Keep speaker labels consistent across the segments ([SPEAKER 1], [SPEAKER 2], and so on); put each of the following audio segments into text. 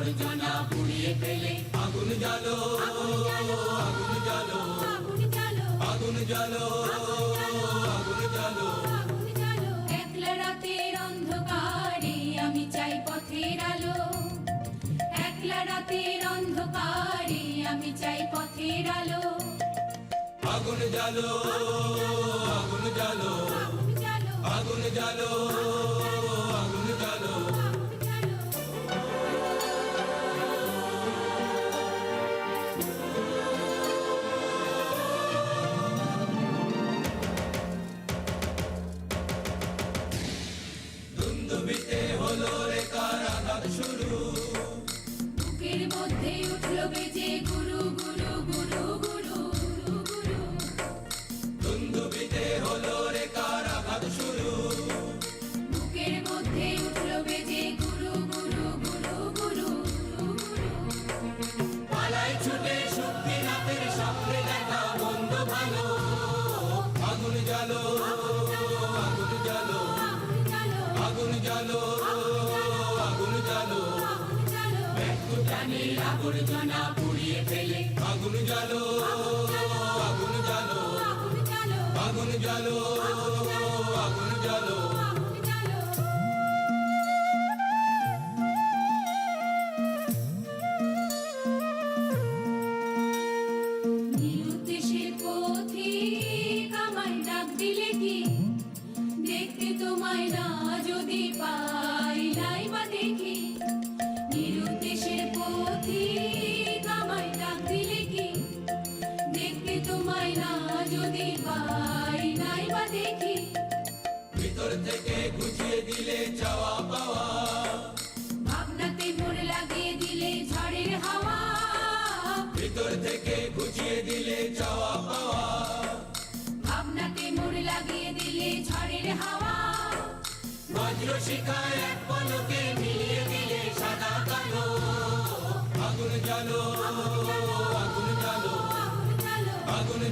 [SPEAKER 1] আবর্জনা পুড়িয়ে ফেলে
[SPEAKER 2] আগুন জ্বালো
[SPEAKER 1] আগুন জ্বালো
[SPEAKER 2] আগুন জ্বালো
[SPEAKER 1] আগুন জ্বালো একলা রাতের অন্ধকারে আমি চাই পথের আলো একলা রাতের অন্ধকারে আমি চাই পথের আলো
[SPEAKER 2] আগুন জ্বালো আগুন জ্বালো
[SPEAKER 1] আগুন জ্বালো।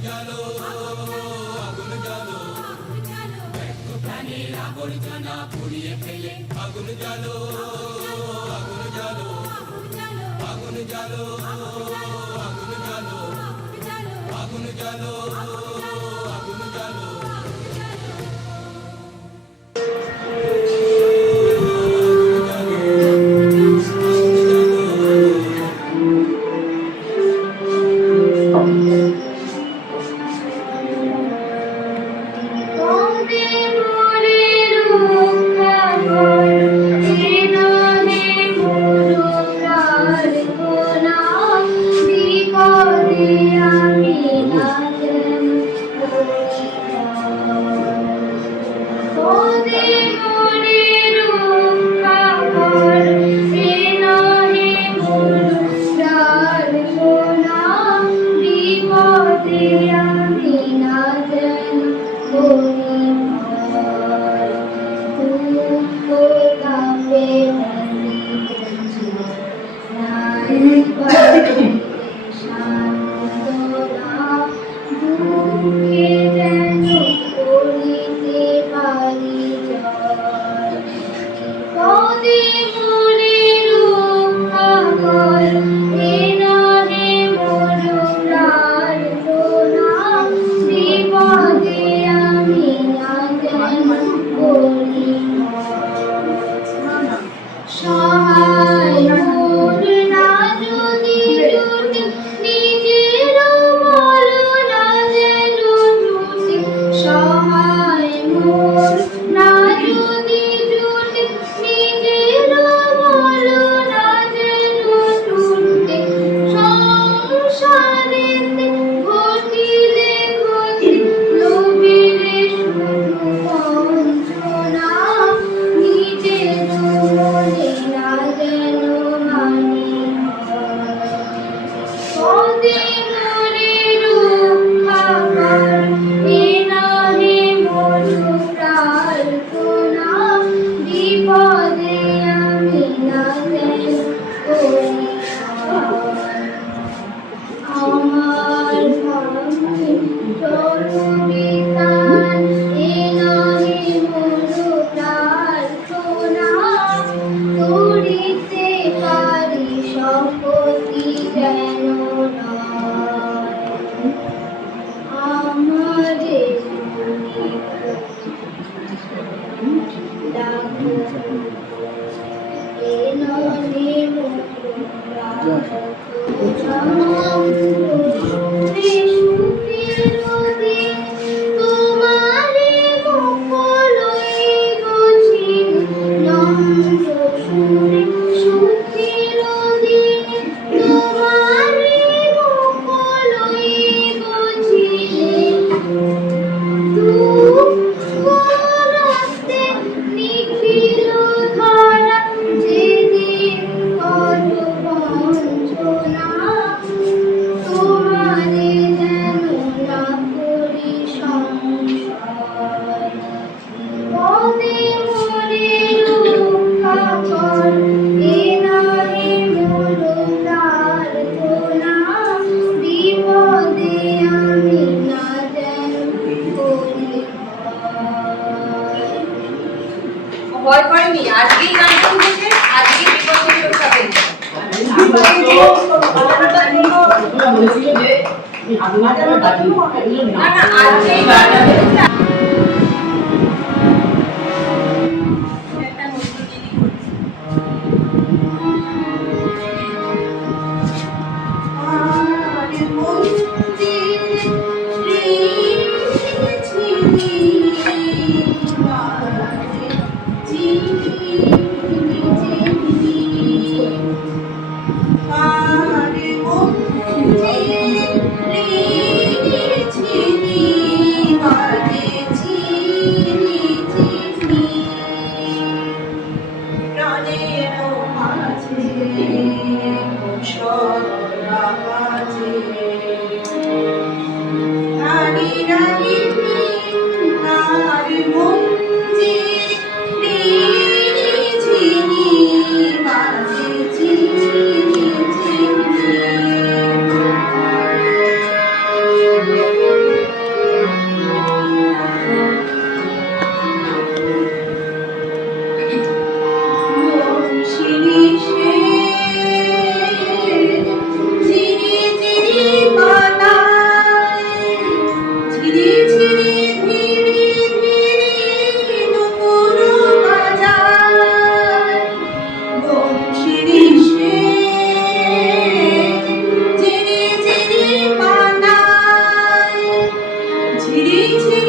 [SPEAKER 2] জালো আগুন
[SPEAKER 1] জালো ব্যর্থ
[SPEAKER 2] প্রাণের আবর্জনা পুড়িয়ে ফেলে আগুন জালো আগুন জালো
[SPEAKER 1] আগুন জালো
[SPEAKER 2] আগুন জালো আগুন জালো
[SPEAKER 1] আগুন জালো আপনার যেন এগুলো
[SPEAKER 3] না না আজকেই গানটা
[SPEAKER 4] Greetings.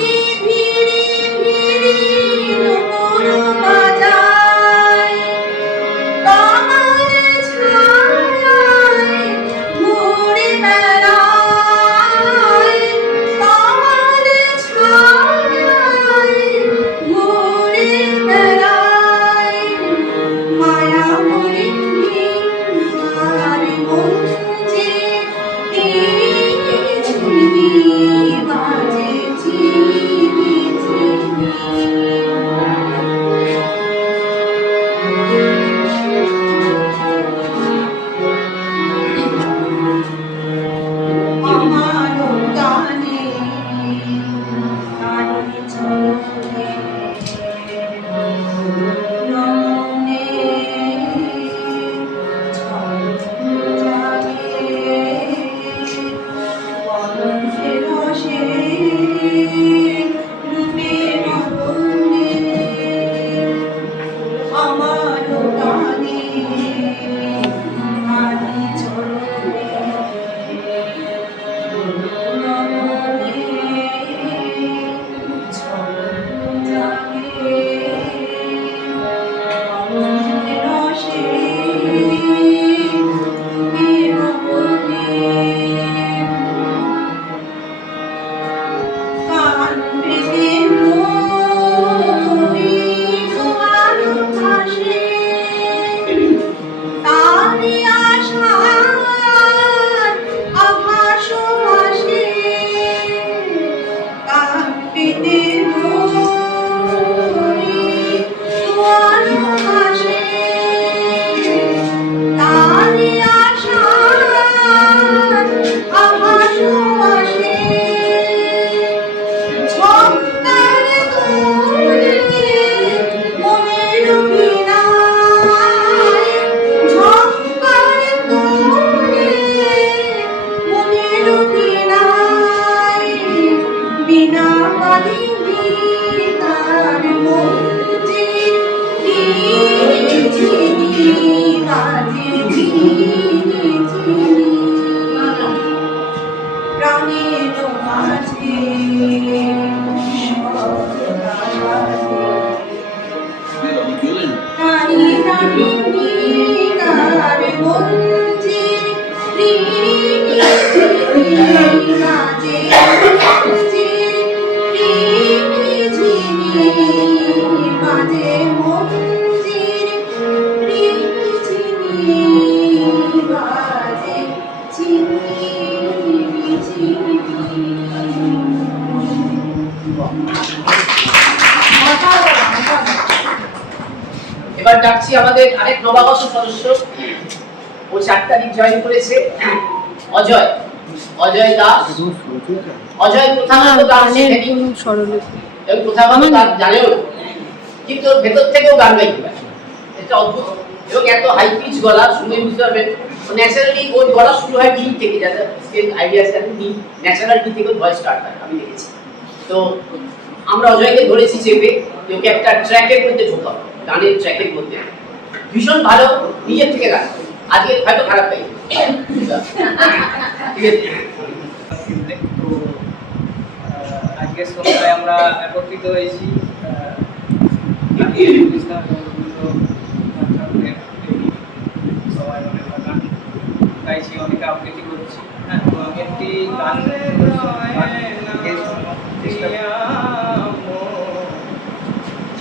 [SPEAKER 4] তারিখ জয়েন করেছে। অজয়। অজয় দাস। অজয় প্রধানত গান শেখেনি। এবং প্রধানত গান জানেও। কিন্তু ভেতর থেকেও গান গাইতে পারে। এটা অদ্ভুত। এবং এত হাই পিচ গলা শুনে বুঝতে পারবেন। ন্যাচারালি ওর গলা শুরু হয় ডি থেকে যাতে স্টেজ আইডিয়া আছে ডি ন্যাচারাল ডি থেকে ভয়েস স্টার্ট হয় আমি দেখেছি। তো আমরা অজয়কে ধরেছি চেপে যে ওকে একটা ট্র্যাকের মধ্যে ঢোকাবো গানের ট্র্যাকের মধ্যে। ভীষণ ভালো নিজের থেকে গান। আজকে হয়তো খারাপ পাই ঠিক আছে।
[SPEAKER 5] তো আজকে সন্ধ্যায় আমরা একত্রিত হয়েছি সবাই গান গাইছি অনেকে আবৃত্তি করছি। হ্যাঁ তো আমি একটি গান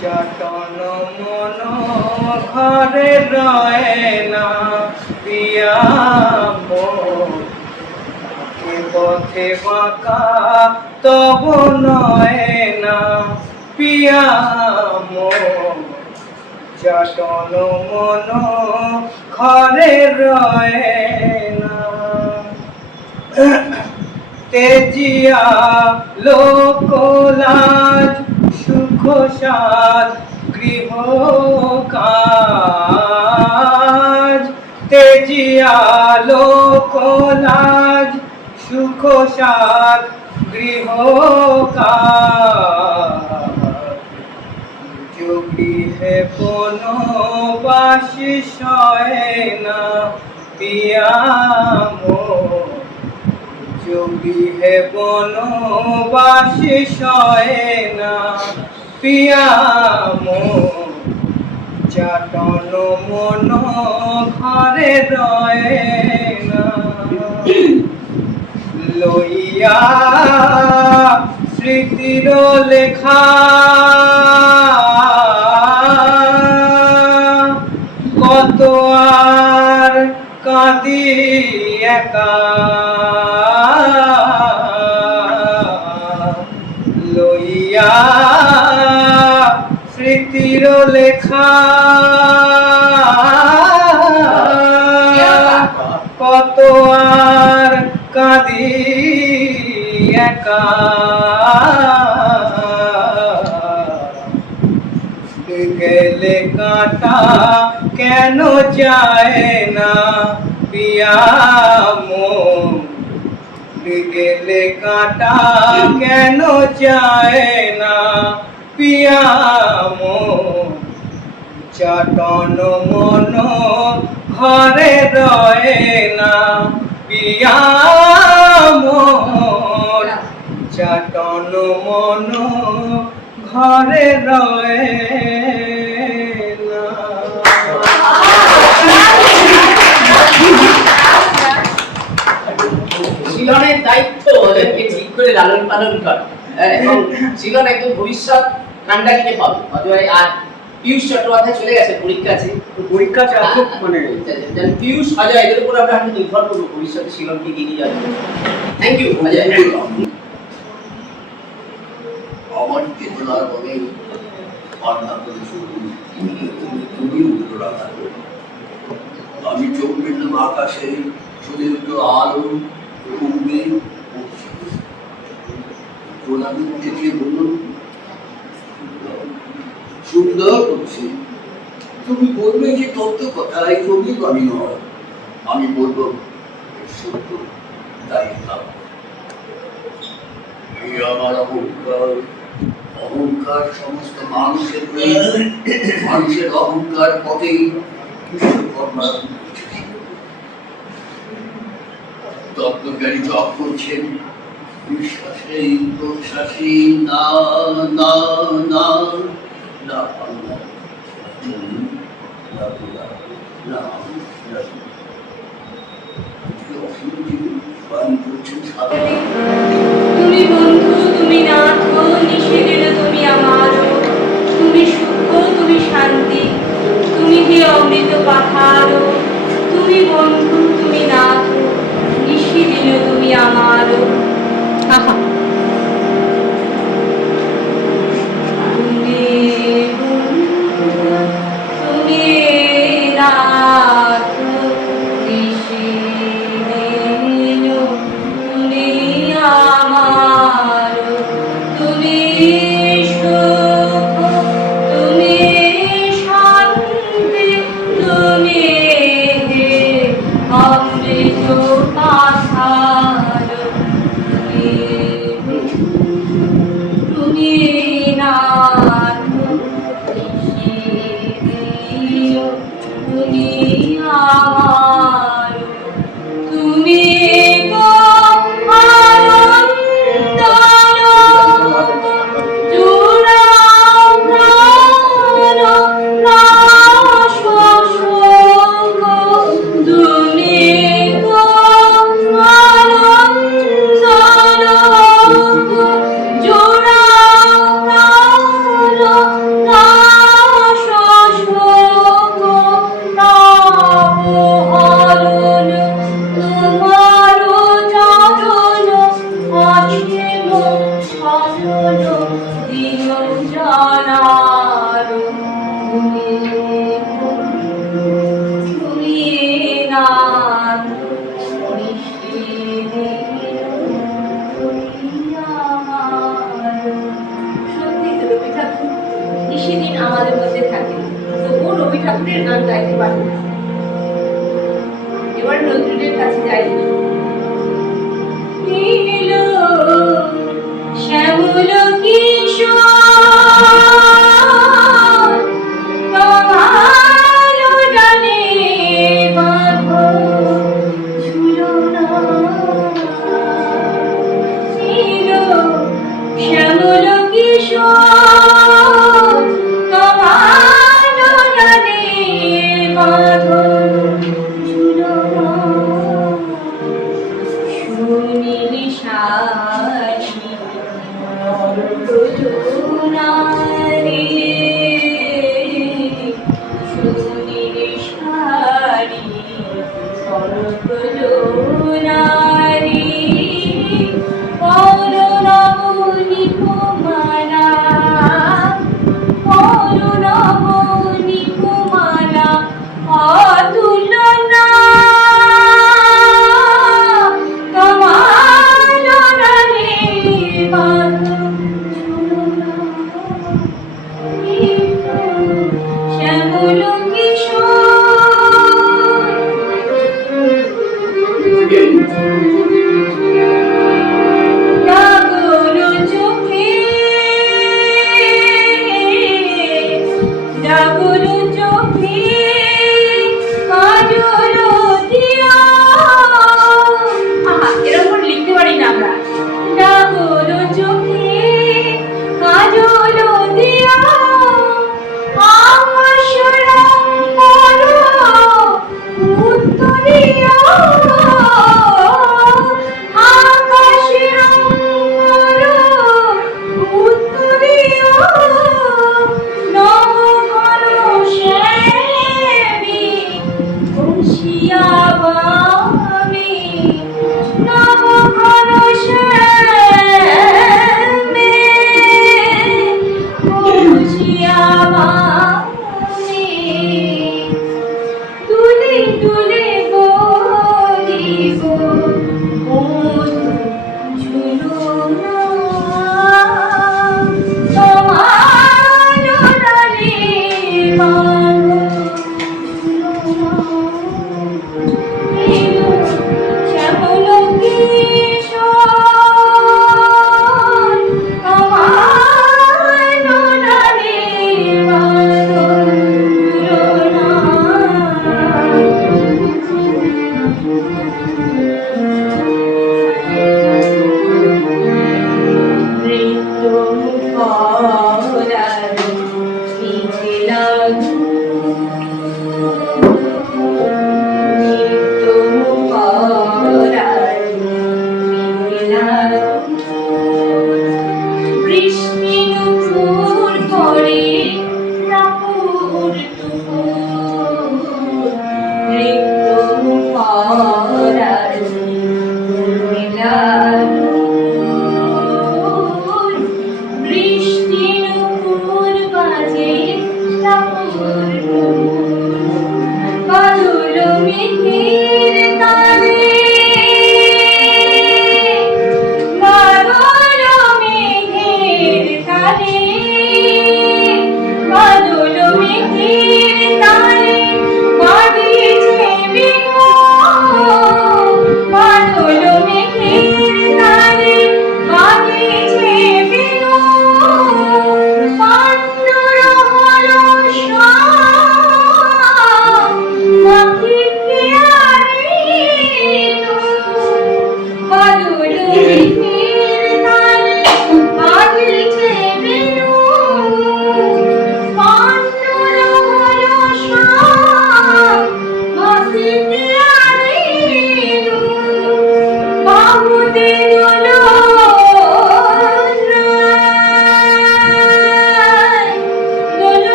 [SPEAKER 5] চটন মন ঘরে রয় না। কে পথে বাঁকা তব নয় না, পিয়া চটন মন ঘরে রয় না। তেজিয়া লোকলাজ সুখ সাদ গৃহ তেজিয়া লোকলাজ সুখ সাদ গৃহ গৃহে কোন বাসি না পিয়া যোগী হে বন বাসি না, পিয়াম। চাটন মন ঘরে রয় লইয়া স্মৃতির লেখা কত আর কাঁদি একা। লইয়া স্মৃতির লেখা। কত আর কাঁদি একা। গেলে কাটা কেন যায় না পিয়াম গেলে কাটা কেন যায় না পিয়াম চাটন মন ঘরে রয় না। পিয়াম চাটন মন ঘরে রয়
[SPEAKER 4] শিলনের দায়িত্ব ওদেরকে ঠিক করে লালন পালন করা। হ্যাঁ, এবং শিলন একদম ভবিষ্যৎ কান্ডারিকে পাবে অজয় আর পিয়ুষ চট্টোপাধ্যায় চলে গেছে পরীক্ষা আছে।
[SPEAKER 6] পরীক্ষা আছে খুব মানে
[SPEAKER 4] পিয়ুষ অজয় এদের উপর আমরা একটু নির্ভর করব ভবিষ্যতে শিলনকে এগিয়ে যাবে থ্যাংক ইউ অজয়।
[SPEAKER 7] আমার চেতনার মনে করে তুমি আমি চোখ পেলাম আকাশে সুদীর্ঘ আলো উঠবে গোলামি দেখে বলুন সুন্দর করছে। তুমি বলবে যে তত্ত্ব কথাই কবি বাণী নয়। আমি বলব সত্য, তাই আমার অহংকার অহংকার সমস্ত মানুষের মানুষের অহংকার পথেই বিশ্বকর্মার তত্ত্বজ্ঞানী জপ করছেন বিশ্বাসে প্রশ্বাসে না না না
[SPEAKER 8] তুমি বন্ধু, তুমি নাথ নিশে গেলে তুমি আমার তুমি সুখ তুমি শান্তি। তুমি
[SPEAKER 9] কি
[SPEAKER 8] অমৃত পাহাড় Chúa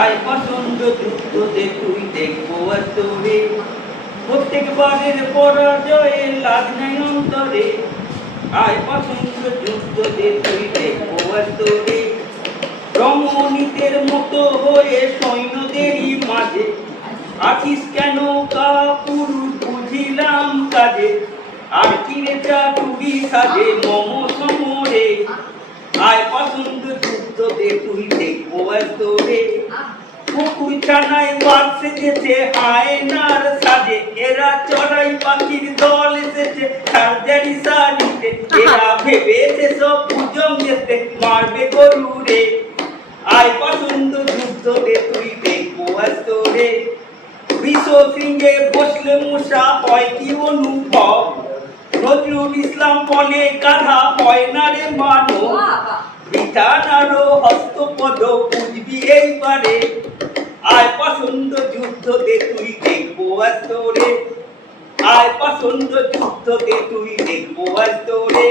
[SPEAKER 8] আয় পছন্দ যুদ্ধতে তুই দেখব আর তোরে প্রত্যেকবারের পরাজয়ে লাজ নাই অন্তরে। আয় পছন্দ যুদ্ধতে তুই দেখব আর তোরে রমণীদের মতো হয়ে সৈন্যদেরই মাঝে। আছিস কেন কা পুরুষ বুঝিলাম কাজে। আর চিরে চা টুবি সাজে মম সমরে। আয় পছন্দ যুদ্ধ দে তুই দেখব আর তোরে সেজেছে আয়নার সাজে। এরা চড়াই পাখির দল এসেছে সার্জারি শাড়িতে এরা ভেবেছে সব পুজো যেতে মারবে গরুরে আয় পছন্দ যুদ্ধ দে তুই দেখব বিশ্ব সিংহে বসলে মশা হয় কি অনুভব? নজরুল ইসলাম বলে গাধা হয় না রে মানো বিধানারও হস্তপদ বুঝবি এইবারে। আয় পছন্দ যুদ্ধ দে তুই দেখব আর তোরে। আয় পছন্দ যুদ্ধ দে তুই দেখব আর তোরে।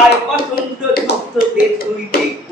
[SPEAKER 8] আয় পছন্দ যুদ্ধ দে তুই দেখব